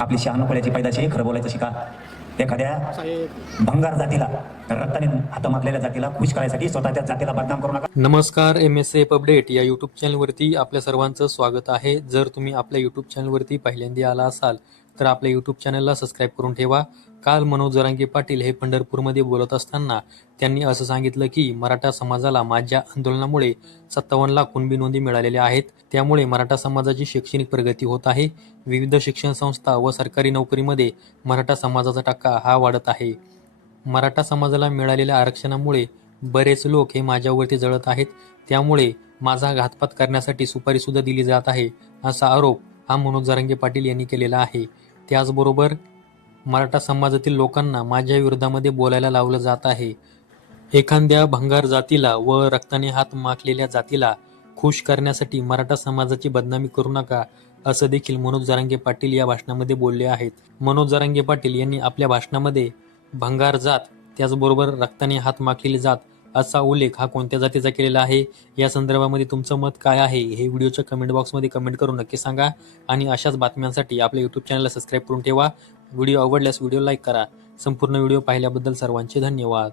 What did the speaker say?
आपली शहाणू कोल्याची पैदाशी खरं बोलायचं शिका. एखाद्या भंगार जातीला, रक्ताने हात माखलेल्या जातीला खुश करायसाठी स्वतःच्या जातीला बदनाम करू नका. नमस्कार, MSF अपडेट या यूट्यूब चॅनलवरती आपल्या सर्वांचं स्वागत आहे. जर तुम्ही आपल्या यूट्यूब चॅनलवरती पहिल्यांदा आला असाल तर आपल्या यूट्यूब चॅनलला सबस्क्राईब करून ठेवा. काल मनोज जरांगे पाटील हे पंढरपूरमध्ये बोलत असताना त्यांनी असं सांगितलं की मराठा समाजाला माझ्या आंदोलनामुळे 57 लाख कुणबी नोंदी मिळालेल्या आहेत. त्यामुळे मराठा समाजाची शैक्षणिक प्रगती होत आहे. विविध शिक्षण संस्था व सरकारी नोकरीमध्ये मराठा समाजाचा टक्का हा वाढत आहे. मराठा समाजाला मिळालेल्या आरक्षणामुळे बरेच लोक हे माझ्यावरती जळत आहेत. त्यामुळे माझा घातपात करण्यासाठी सुपारी सुद्धा दिली जात आहे, असा आरोप हा मनोज जरांगे पाटील यांनी केलेला आहे. त्याचबरोबर मराठा समाजातील लोकांना माझ्या विरोधामध्ये बोलायला लावलं जात आहे. एखाद्या भंगार जातीला व रक्ताने हात माखलेल्या जातीला खुश करण्यासाठी मराठा समाजाची बदनामी करू नका, असं देखील मनोज जरांगे पाटील या भाषणामध्ये बोलले आहेत. मनोज जरांगे पाटील यांनी आपल्या भाषणामध्ये भंगार जात, त्याचबरोबर रक्ताने हात माखलेली जात असा उल्लेख हा कोणत्या जातीचा केलेला आहे, या संदर्भामध्ये तुमचं मत काय आहे हे व्हिडिओच्या कमेंट बॉक्समध्ये कमेंट करून नक्की सांगा. आणि अशाच बातम्यांसाठी आपल्या यूट्यूब चॅनलला सबस्क्राईब करून ठेवा. व्हिडिओ आवडल्यास व्हिडिओ लाईक करा. संपूर्ण व्हिडिओ पाहिल्याबद्दल सर्वांचे धन्यवाद.